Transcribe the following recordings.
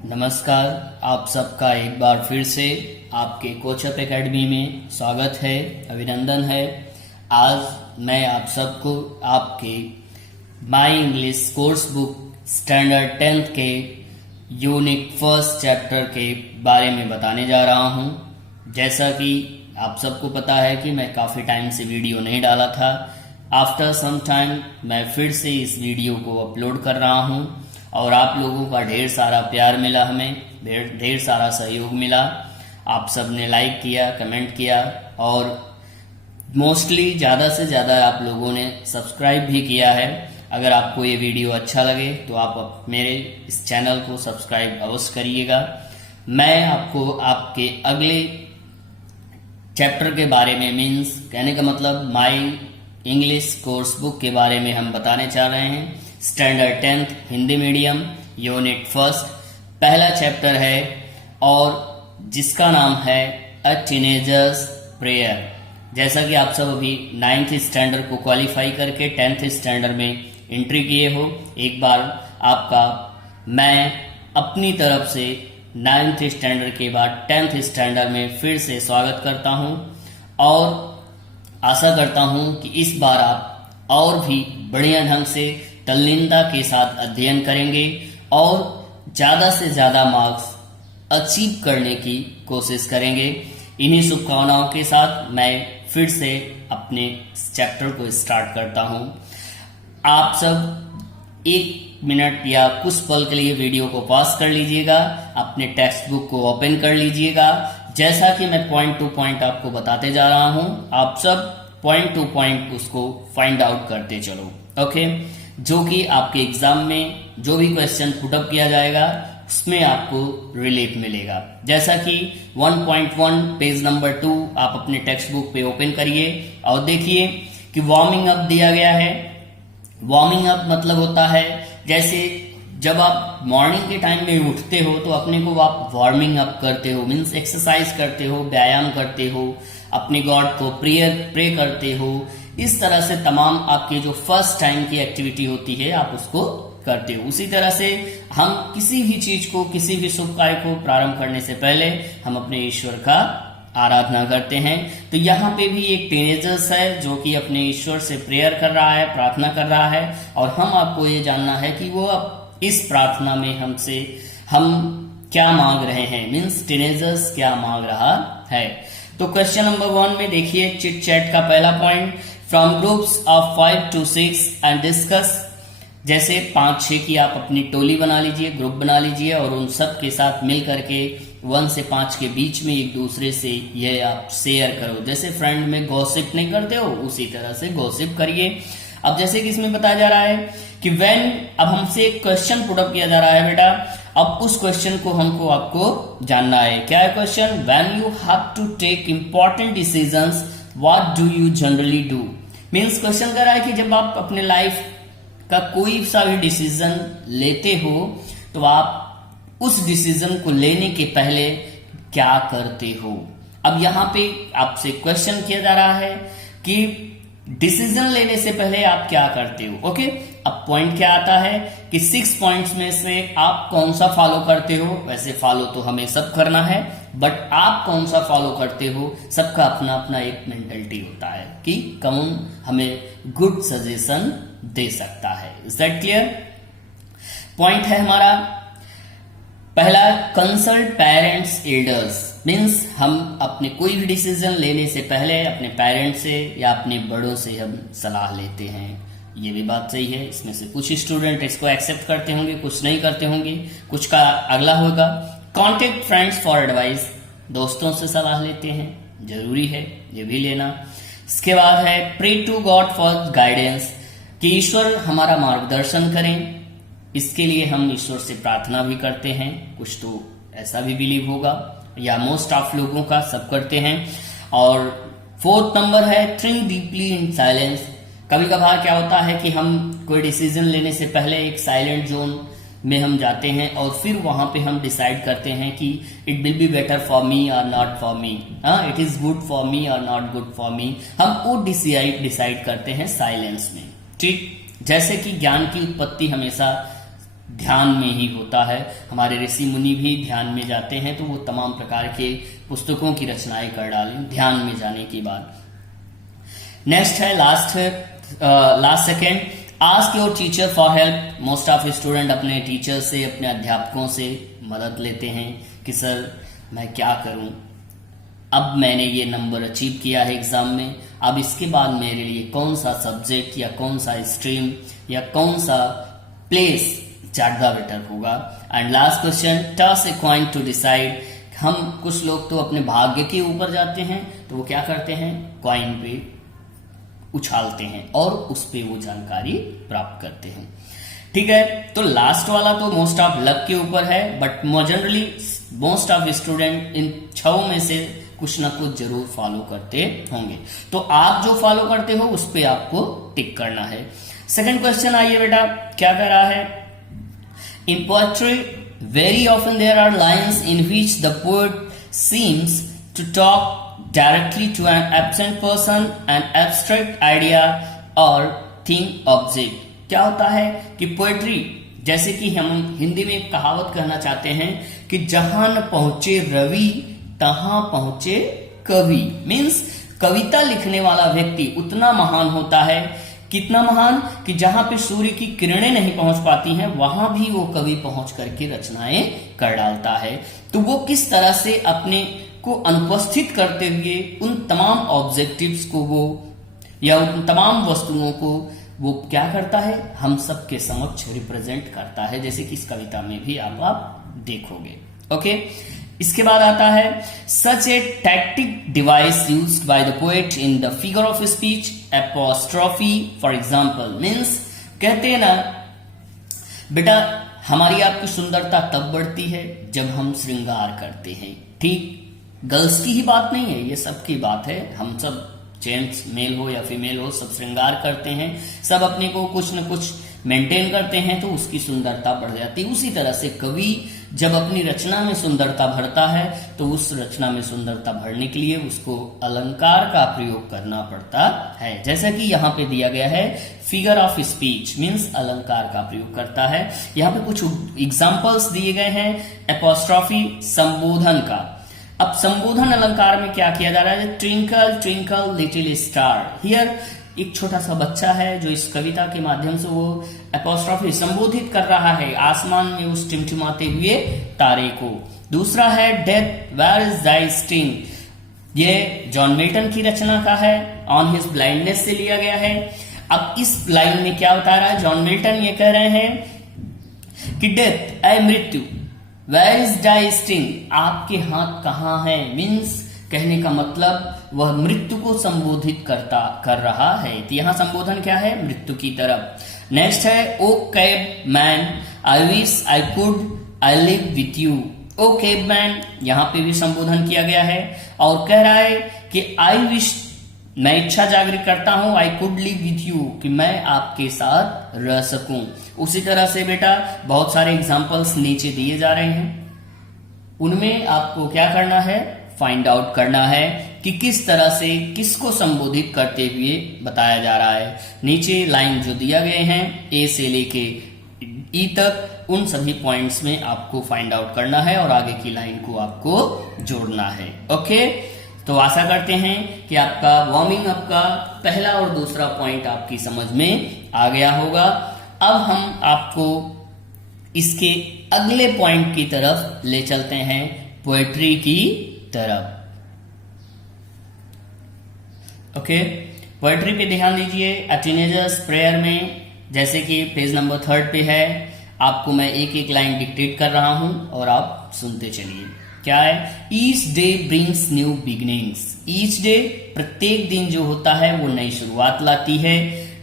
नमस्कार, आप सबका एक बार फिर से आपके कोचअप एकेडमी में स्वागत है, अभिनंदन है। आज मैं आप सबको आपके my English course book standard 10th के यूनिट फर्स्ट चैप्टर के बारे में बताने जा रहा हूं। जैसा कि आप सबको पता है कि मैं काफ़ी टाइम से वीडियो नहीं डाला था। आफ्टर सम टाइम मैं फिर से इस वीडियो को अपलोड कर रहा हूं और आप लोगों का ढेर सारा प्यार मिला, हमें ढेर सारा सहयोग मिला। आप सब ने लाइक किया, कमेंट किया और मोस्टली ज़्यादा से ज़्यादा आप लोगों ने सब्सक्राइब भी किया है। अगर आपको ये वीडियो अच्छा लगे तो आप मेरे इस चैनल को सब्सक्राइब अवश्य करिएगा। मैं आपको आपके अगले चैप्टर के बारे में, मीन्स कहने का मतलब माई इंग्लिश कोर्स बुक के बारे में हम बताने चाह रहे हैं। Standard 10th Hindi medium unit first पहला चैप्टर है और जिसका नाम है अ टीनेजर्स प्रेयर। जैसा कि आप सब अभी 9th स्टैंडर्ड को क्वालिफाई करके 10th स्टैंडर्ड में एंट्री किए हो, एक बार आपका मैं अपनी तरफ से 9th स्टैंडर्ड के बाद 10th स्टैंडर्ड में फिर से स्वागत करता हूं और आशा करता हूं कि इस बार आप और भी बढ़िया ढंग से तल्लीनता के साथ अध्ययन करेंगे और ज़्यादा से ज़्यादा मार्क्स अचीव करने की कोशिश करेंगे। इन्हीं शुभकामनाओं के साथ मैं फिर से अपने चैप्टर को स्टार्ट करता हूं। आप सब 1 मिनट या कुछ पल के लिए वीडियो को पॉज कर लीजिएगा, अपने टेक्स्ट बुक को ओपन कर लीजिएगा। जैसा कि मैं पॉइंट टू पॉइंट आपको बताते जा रहा हूं, आप सब पॉइंट टू पॉइंट उसको फाइंड आउट करते चलो, ओके। जो कि आपके एग्जाम में जो भी क्वेश्चन पुटअप किया जाएगा उसमें आपको रिलीफ मिलेगा। जैसा कि 1.1 पेज नंबर 2 आप अपने टेक्स्ट बुक पे ओपन करिए और देखिए कि वार्मिंग अप दिया गया है। वार्मिंग अप मतलब होता है जैसे जब आप मॉर्निंग के टाइम में उठते हो तो अपने को आप वार्मिंग अप करते हो, मीन्स एक्सरसाइज करते हो, व्यायाम करते हो, अपने गॉड को प्रे करते हो। इस तरह से तमाम आपकी जो फर्स्ट टाइम की एक्टिविटी होती है आप उसको करते हो। उसी तरह से हम किसी भी चीज को, किसी भी शुभ कार्य को प्रारंभ करने से पहले हम अपने ईश्वर का आराधना करते हैं। तो यहाँ पे भी एक टीनेजर्स है जो कि अपने ईश्वर से प्रेयर कर रहा है, प्रार्थना कर रहा है और हम आपको ये जानना है कि वो इस प्रार्थना में हमसे हम क्या मांग रहे हैं, मीन्स टीनेजर्स क्या मांग रहा है। तो क्वेश्चन नंबर 1 में देखिए चिट चैट का पहला point, from groups of 5 to 6 and discuss. जैसे 5-6 की आप अपनी टोली बना लीजिए, ग्रुप बना लीजिए और उन सब के साथ मिल करके 1 से 5 के बीच में एक दूसरे से ये आप शेयर करो। जैसे फ्रेंड में गॉसिप नहीं करते हो उसी तरह से गॉसिप करिए। अब जैसे कि इसमें बताया जा रहा है कि व्हेन, अब हमसे एक क्वेश्चन पुटअप किया जा रहा है बेटा। अब उस क्वेश्चन को आपको जानना है। क्या है question? When you have to take important decisions what do you generally do. Means question कर रहा है कि जब आप अपने लाइफ का कोई सा भी डिसीजन लेते हो तो आप उस डिसीजन को लेने के पहले क्या करते हो। अब यहाँ पे आपसे क्वेश्चन किया जा रहा है कि डिसीजन लेने से पहले आप क्या करते हो, ओके। अब पॉइंट क्या आता है कि 6 पॉइंट्स में से आप कौन सा फॉलो करते हो। वैसे फॉलो तो हमें सब करना है, बट आप कौन सा फॉलो करते हो, सबका अपना अपना एक मेंटलिटी होता है कि कौन हमें गुड सजेशन दे सकता है। Is that clear? पॉइंट है हमारा पहला, कंसल्ट पेरेंट्स एल्डर्स। मीन्स हम अपने कोई भी डिसीजन लेने से पहले अपने पेरेंट्स से या अपने बड़ों से हम सलाह लेते हैं। ये भी बात सही है। इसमें से कुछ स्टूडेंट इसको एक्सेप्ट करते होंगे, कुछ नहीं करते होंगे, कुछ का अगला होगा कॉन्टेक्ट फ्रेंड्स फॉर एडवाइस। दोस्तों से सलाह लेते हैं, जरूरी है ये भी लेना। इसके बाद है pray to God for guidance, कि ईश्वर हमारा मार्गदर्शन करें। इसके लिए हम ईश्वर से प्रार्थना भी करते हैं। कुछ तो ऐसा भी बिलीव होगा या मोस्ट ऑफ लोगों का सब करते हैं। और 4th नंबर है थिंक डीपली इन साइलेंस। कभी कभार क्या होता है कि हम कोई डिसीजन लेने से पहले एक साइलेंट जोन में हम जाते हैं और फिर वहां पे हम डिसाइड करते हैं कि it will be better for me और not for me, it is good for me और नॉट गुड फॉर मी। हम वो डिसाइड करते हैं साइलेंस में, ठीक। जैसे कि ज्ञान की उत्पत्ति हमेशा ध्यान में ही होता है। हमारे ऋषि मुनि भी ध्यान में जाते हैं तो वो तमाम प्रकार के पुस्तकों की रचनाएं कर डालें ध्यान में जाने के बाद। नेक्स्ट है last second, ask your teacher for help. Most of student अपने टीचर से, अपने अध्यापकों से मदद लेते हैं कि सर मैं क्या करूं, अब मैंने ये नंबर अचीव किया है एग्जाम में, अब इसके बाद मेरे लिए कौन सा सब्जेक्ट या कौन सा स्ट्रीम या कौन सा प्लेस ज्यादा बेटर होगा। And last question, toss a coin to decide. हम कुछ लोग तो अपने भाग्य के ऊपर जाते हैं तो वो क्या करते हैं, कॉइन पे उछालते हैं और उस पे वो जानकारी प्राप्त करते हैं। ठीक है, तो लास्ट वाला तो मोस्ट ऑफ लक के ऊपर है, but generally most of student in 6 में से कुछ ना कुछ जरूर फॉलो करते होंगे। तो आप जो फॉलो करते हो उस पे आपको टिक करना है। सेकंड क्वेश्चन आइए बेटा, क्या कह रहा है, in poetry very often there are lines in which the poet seems to talk directly to an absent person, an abstract idea or thing object। क्या होता है कि पोएट्री, जैसे कि हम हिंदी में एक कहावत कहना चाहते हैं कि जहां न पहुंचे रवि तहां पहुंचे कवि। मीन्स कविता लिखने वाला व्यक्ति उतना महान होता है, कितना महान कि जहां पे सूर्य की किरणें नहीं पहुंच पाती हैं वहां भी वो कवि पहुंच करके रचनाएं कर डालता है। तो वो किस तरह से अपने को अनुपस्थित करते हुए उन तमाम ऑब्जेक्टिव्स को वो या उन तमाम वस्तुओं को वो क्या करता है, हम सबके समक्ष रिप्रेजेंट करता है, जैसे कि इस कविता में भी आप देखोगे। ओके, इसके बाद आता है such a tactic device used by the poet in the figure of speech apostrophe for example. Means कहते हैं ना बेटा, हमारी आपकी सुंदरता तब बढ़ती है जब हम श्रृंगार करते हैं। ठीक, गर्ल्स की ही बात नहीं है, ये सबकी बात है। हम सब जेंट्स मेल हो या फीमेल हो सब श्रृंगार करते हैं, सब अपने को कुछ न कुछ मेंटेन करते हैं तो उसकी सुंदरता बढ़ जाती है। उसी तरह से कवि जब अपनी रचना में सुंदरता भरता है तो उस रचना में सुंदरता भरने के लिए उसको अलंकार का प्रयोग करना पड़ता है। जैसा कि यहाँ पे दिया गया है फिगर ऑफ स्पीच मीन्स अलंकार का प्रयोग करता है। यहाँ पे कुछ एग्जाम्पल्स दिए गए हैं एपोस्ट्रोफी संबोधन का। अब संबोधन अलंकार में क्या किया जा रहा है, twinkle twinkle little star. Here एक छोटा सा बच्चा है जो इस कविता के माध्यम से वो एपोस्ट्रोफी संबोधित कर रहा है आसमान में उस टिमटिमाते हुए तारे को। दूसरा है death where is thy sting, ये जॉन मिल्टन की रचना का है, ऑन हिज ब्लाइंडनेस से लिया गया है। अब इस लाइन में क्या बता रहा है, जॉन मिल्टन ये कह रहे हैं कि डेथ ऐ मृत्यु, वेयर इज दाई स्टिंग, आपके हाथ कहाँ है। मीन्स कहने का मतलब वह मृत्यु को संबोधित कर रहा है। तो यहां संबोधन क्या है, मृत्यु की तरफ। नेक्स्ट है O cab man I wish I could I live with you. O cab man, यहां पे भी संबोधन किया गया है और कह रहा है कि आई विश, मैं इच्छा जागृत करता हूं, I could live with you, कि मैं आपके साथ रह सकूं। उसी तरह से बेटा बहुत सारे एग्जाम्पल्स नीचे दिए जा रहे हैं, उनमें आपको क्या करना है, फाइंड आउट करना है कि किस तरह से किसको संबोधित करते हुए बताया जा रहा है। नीचे लाइन जो दिया गए हैं ए से लेके ई तक, उन सभी पॉइंट्स में आपको फाइंड आउट करना है और आगे की लाइन को आपको जोड़ना है। ओके, तो आशा करते हैं कि आपका वार्मिंग अप का पहला और दूसरा पॉइंट आपकी समझ में आ गया होगा। अब हम आपको इसके अगले पॉइंट की तरफ ले चलते हैं, पोएट्री की तरफ। ओके, पोएट्री पे ध्यान दीजिए। अ टीनेजर्स प्रेयर में जैसे कि पेज नंबर 3 पे है, आपको मैं एक एक लाइन डिक्टेट कर रहा हूं और आप सुनते चलिए। क्या है, each day brings new beginnings. Each day, प्रत्येक दिन जो होता है वो नई शुरुआत लाती है।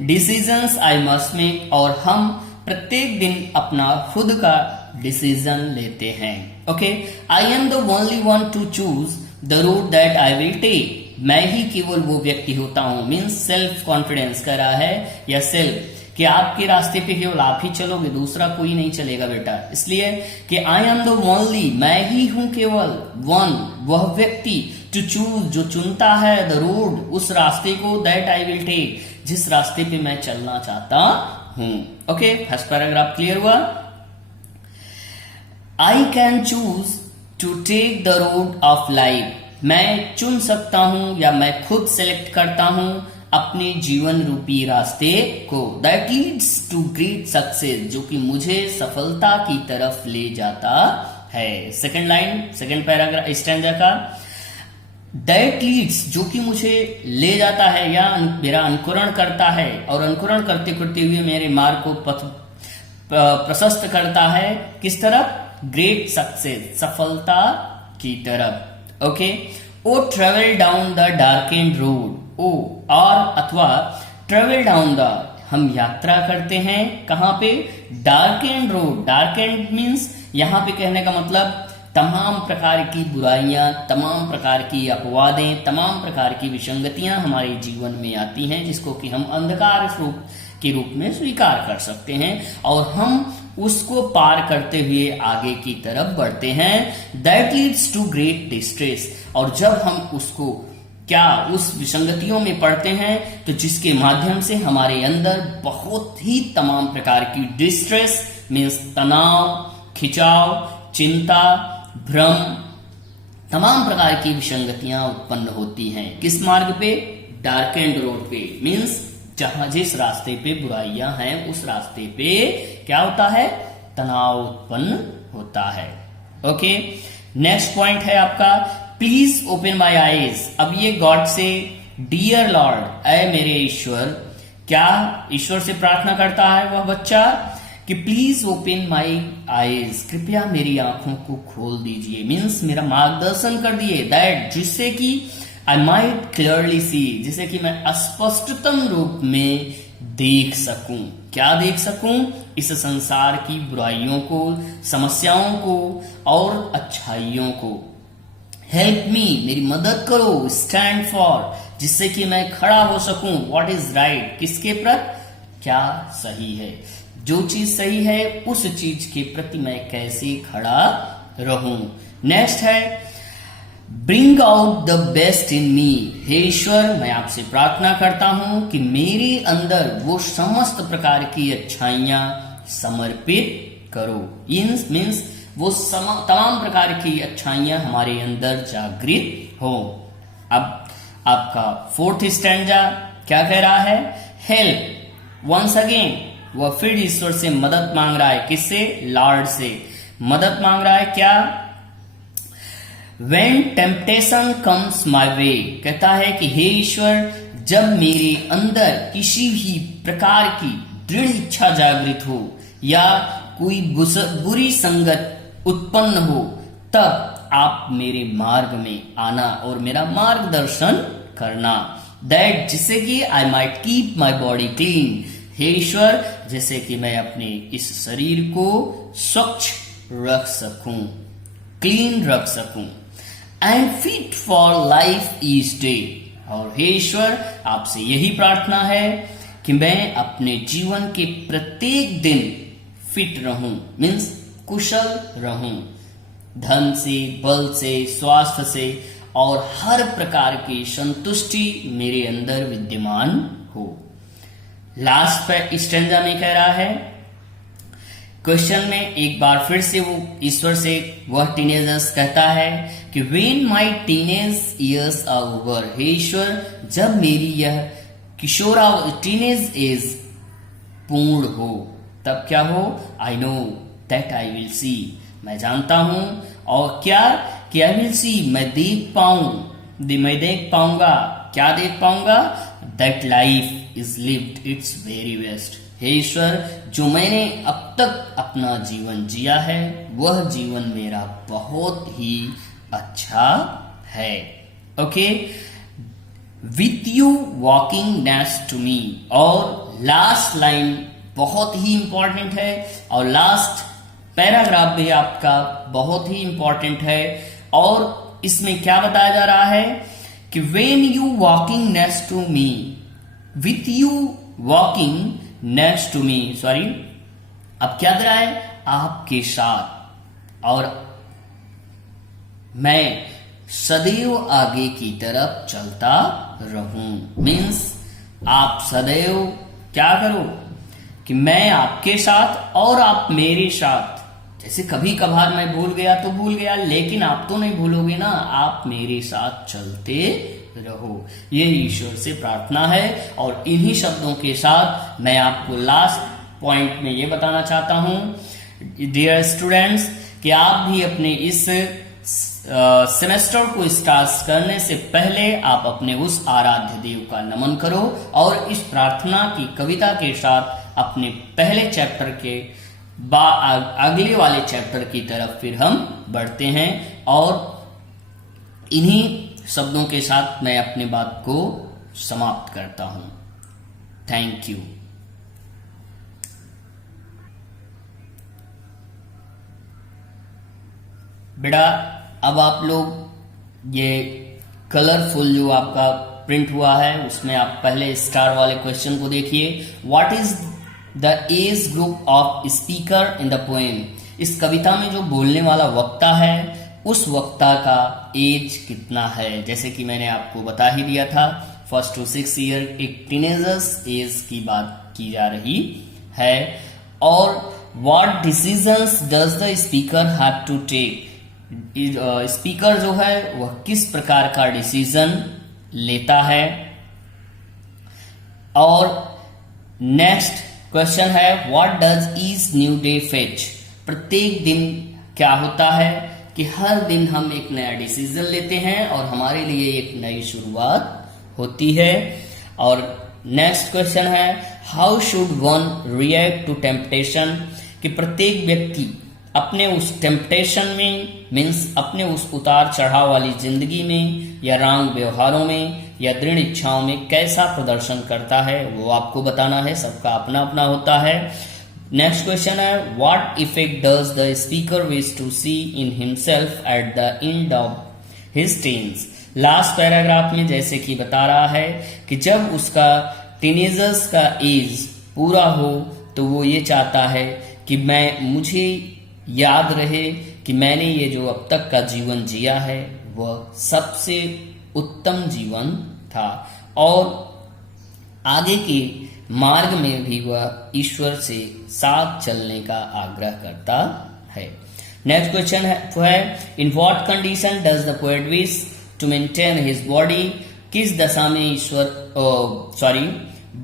डिसीजंस आई मस्ट मेक, और हम प्रत्येक दिन अपना खुद का डिसीजन लेते हैं। Okay, I am the only one to choose the route that I will take. मैं ही केवल वो व्यक्ति होता हूं, मीन्स सेल्फ कॉन्फिडेंस कर रहा है या सेल्फ, कि आपके रास्ते पे केवल आप ही चलोगे, दूसरा कोई नहीं चलेगा बेटा। इसलिए कि आई एम द ओनली, मैं ही हूं केवल, वन, वह व्यक्ति, टू चूज, जो चुनता है, द रोड, उस रास्ते को, दैट आई विल टेक, जिस रास्ते पे मैं चलना चाहता हूं। ओके, फर्स्ट पैराग्राफ क्लियर हुआ। I can choose to take the road of life. मैं चुन सकता हूं या मैं खुद सेलेक्ट करता हूं अपने जीवन रूपी रास्ते को। That leads to great success, जो कि मुझे सफलता की तरफ ले जाता है। Second line, second paragraph stanza का, दैट लीड्स, जो कि मुझे ले जाता है या मेरा अनुकरण करता है, और अनुकरण करते करते हुए मेरे मार्ग को पथ प्रशस्त करता है। किस तरफ? ग्रेट सक्सेस, सफलता की तरफ। Okay, O travel down the dark end road. O और अथवा ट्रेवल डाउन द, हम यात्रा करते हैं कहां पे? Dark end road. Dark and means यहां पे कहने का मतलब तमाम प्रकार की बुराइयां, तमाम प्रकार की अपवादें, तमाम प्रकार की विसंगतियां हमारे जीवन में आती हैं, जिसको कि हम अंधकार के रूप में स्वीकार कर सकते हैं, और हम उसको पार करते हुए आगे की तरफ बढ़ते हैं। That leads to great distress, और जब हम उसको उस विसंगतियों में पढ़ते हैं, तो जिसके माध्यम से हमारे अंदर बहुत ही तमाम प्रकार की डिस्ट्रेस मीन्स तनाव, खिंचाव, चिंता, भ्रम, तमाम प्रकार की विसंगतियां उत्पन्न होती हैं। किस मार्ग पे? डार्क एंड रोड पे। मीन्स जहां जिस रास्ते पे बुराइयां हैं, उस रास्ते पे क्या होता है? तनाव उत्पन्न होता है। ओके, नेक्स्ट पॉइंट है आपका, प्लीज ओपन माई आईज। अब ये गॉड से, डियर लॉर्ड, ऐ मेरे ईश्वर, क्या ईश्वर से प्रार्थना करता है वह बच्चा कि प्लीज ओपन माई आईज, कृपया मेरी आंखों को खोल दीजिए, मीन्स मेरा मार्गदर्शन कर दिए, दैट, जिससे कि आई माइट क्लियरली सी, जिससे कि मैं स्पष्टतम रूप में देख सकूं। क्या देख सकूं? इस संसार की बुराइयों को, समस्याओं को और अच्छाइयों को। हेल्प मी, मेरी मदद करो, स्टैंड फॉर, जिससे कि मैं खड़ा हो सकूं, व्हाट इज राइट, किसके प्रति? क्या सही है। जो चीज सही है उस चीज के प्रति मैं कैसे खड़ा रहूं। नेक्स्ट है, bring out the best in me. हे ईश्वर, मैं आपसे प्रार्थना करता हूं कि मेरे अंदर वो समस्त प्रकार की अच्छाइयां समर्पित करो। मीन्स वो तमाम प्रकार की अच्छाइयां हमारे अंदर जागृत हो। अब आपका फोर्थ स्टैंजा क्या कह रहा है? हेल्प, वंस अगेन, वह फिर ईश्वर से मदद मांग रहा है। किससे? लॉर्ड से मदद मांग रहा है। क्या? When temptation comes my way, कहता है कि हे ईश्वर, जब मेरे अंदर किसी भी प्रकार की दृढ़ इच्छा जागृत हो या कोई बुरी संगत उत्पन्न हो, तब आप मेरे मार्ग में आना और मेरा मार्गदर्शन करना। दैट, जिससे कि I might keep my body clean. हे ईश्वर, जैसे कि मैं अपने इस शरीर को स्वच्छ रख सकूं, क्लीन रख सकूं, and fit for life each day. और हे ईश्वर, आपसे यही प्रार्थना है कि मैं अपने जीवन के प्रत्येक दिन फिट रहूं, मीन्स कुशल रहूं, धन से, बल से, स्वास्थ्य से और हर प्रकार की संतुष्टि मेरे अंदर विद्यमान हो। लास्ट पे स्टैंजा में कह रहा है, क्वेश्चन में एक बार फिर से वो ईश्वर से वह टीनेजर्स कहता है कि when my teenage years are over. हे ईश्वर, जब मेरी यह किशोरा टीनेज एज पूर्ण हो, तब क्या हो? I know that I will see, मैं जानता हूं, और क्या? कि आई विल सी, मैं देख पाऊंगा। क्या देख पाऊंगा? That life is lived its very best. हे ईश्वर, जो मैंने अब तक अपना जीवन जिया है, वह जीवन मेरा बहुत ही अच्छा है। Okay, with you walking next to me. और लास्ट लाइन बहुत ही इंपॉर्टेंट है, और लास्ट पैराग्राफ भी आपका बहुत ही इंपॉर्टेंट है। और इसमें क्या बताया जा रहा है कि when you walking next to me, with you walking next to me, sorry, अब क्या दे रहा है? आपके साथ, और मैं सदैव आगे की तरफ चलता रहूं। मीन्स आप सदैव क्या करो? कि मैं आपके साथ और आप मेरे साथ जैसे कभी कभार मैं भूल गया तो भूल गया, लेकिन आप तो नहीं भूलोगे ना, आप मेरे साथ चलते रहो। ये ईश्वर से प्रार्थना है। और इन्हीं शब्दों के साथ मैं आपको लास्ट पॉइंट में ये बताना चाहता हूं, डियर स्टूडेंट्स, कि आप भी अपने इस सेमेस्टर को स्टार्ट करने से पहले आप अपने उस आराध्य देव का नमन करो और इस प्रार्थना की कविता के साथ अपने पहले चैप्टर के अगले वाले चैप्टर की तरफ फिर हम बढ़ते हैं। और इन्हीं शब्दों के साथ मैं अपनी बात को समाप्त करता हूं। Thank you. बेटा अब आप लोग ये कलरफुल जो आपका प्रिंट हुआ है उसमें आप पहले स्टार वाले क्वेश्चन को देखिए। What is the age group of speaker in the poem. इस कविता में जो बोलने वाला वक्ता है उस वक्ता का एज कितना है। जैसे कि मैंने आपको बता ही दिया था, 1 to 6 ईयर एक टीनेजर्स एज की बात की जा रही है। और what decisions does the speaker have to take. Speaker जो है वह किस प्रकार का डिसीजन लेता है। और नेक्स्ट क्वेश्चन है what does each new day fetch. प्रत्येक दिन क्या होता है कि हर दिन हम एक नया डिसीजन लेते हैं और हमारे लिए एक नई शुरुआत होती है। और नेक्स्ट क्वेश्चन है how should one react to temptation. कि प्रत्येक व्यक्ति अपने उस टेम्पटेशन में मीन्स अपने उस उतार चढ़ाव वाली जिंदगी में या रंग व्यवहारों में या दृढ़ इच्छाओं में कैसा प्रदर्शन करता है वो आपको बताना है। सबका अपना अपना होता है। नेक्स्ट क्वेश्चन है what effect does the speaker wish to see in himself at the end of his teens. Last paragraph में जैसे कि बता रहा है कि जब उसका टीनेजर्स का एज पूरा हो तो वो ये चाहता है कि मुझे याद रहे कि मैंने ये जो अब तक का जीवन जिया है वह सबसे उत्तम जीवन था और आगे के मार्ग में भी वह ईश्वर से साथ चलने का आग्रह करता है। नेक्स्ट क्वेश्चन है in what condition does the poet wish to maintain his body. किस दशा में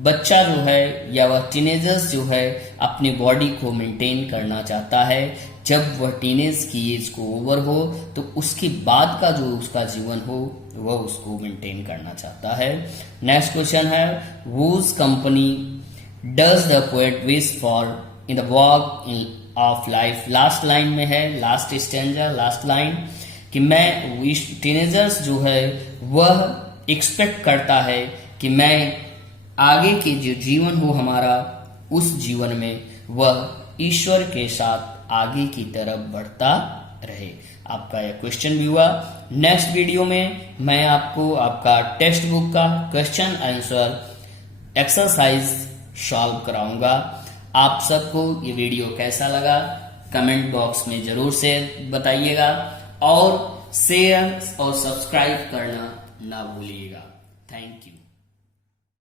बच्चा जो है या वह टीनेजर्स जो है अपनी बॉडी को मेंटेन करना चाहता है। जब वह टीनेज की एज को ओवर हो तो उसके बाद का जो उसका जीवन हो वह उसको मेंटेन करना चाहता है। नेक्स्ट क्वेश्चन है whose company does the poet wish for in the walk of life। Last line में है, लास्ट स्टैंजा, लास्ट लाइन कि मैं टीनेजर्स जो है वह एक्सपेक्ट करता है कि मैं आगे के जो जीवन हो हमारा उस जीवन में वह ईश्वर के साथ आगे की तरफ बढ़ता रहे। आपका यह क्वेश्चन भी हुआ। नेक्स्ट वीडियो में मैं आपको आपका टेक्स्ट बुक का क्वेश्चन आंसर एक्सरसाइज सॉल्व कराऊंगा। आप सबको ये वीडियो कैसा लगा कमेंट बॉक्स में जरूर से बताइएगा और शेयर और सब्सक्राइब करना ना भूलिएगा। Thank you.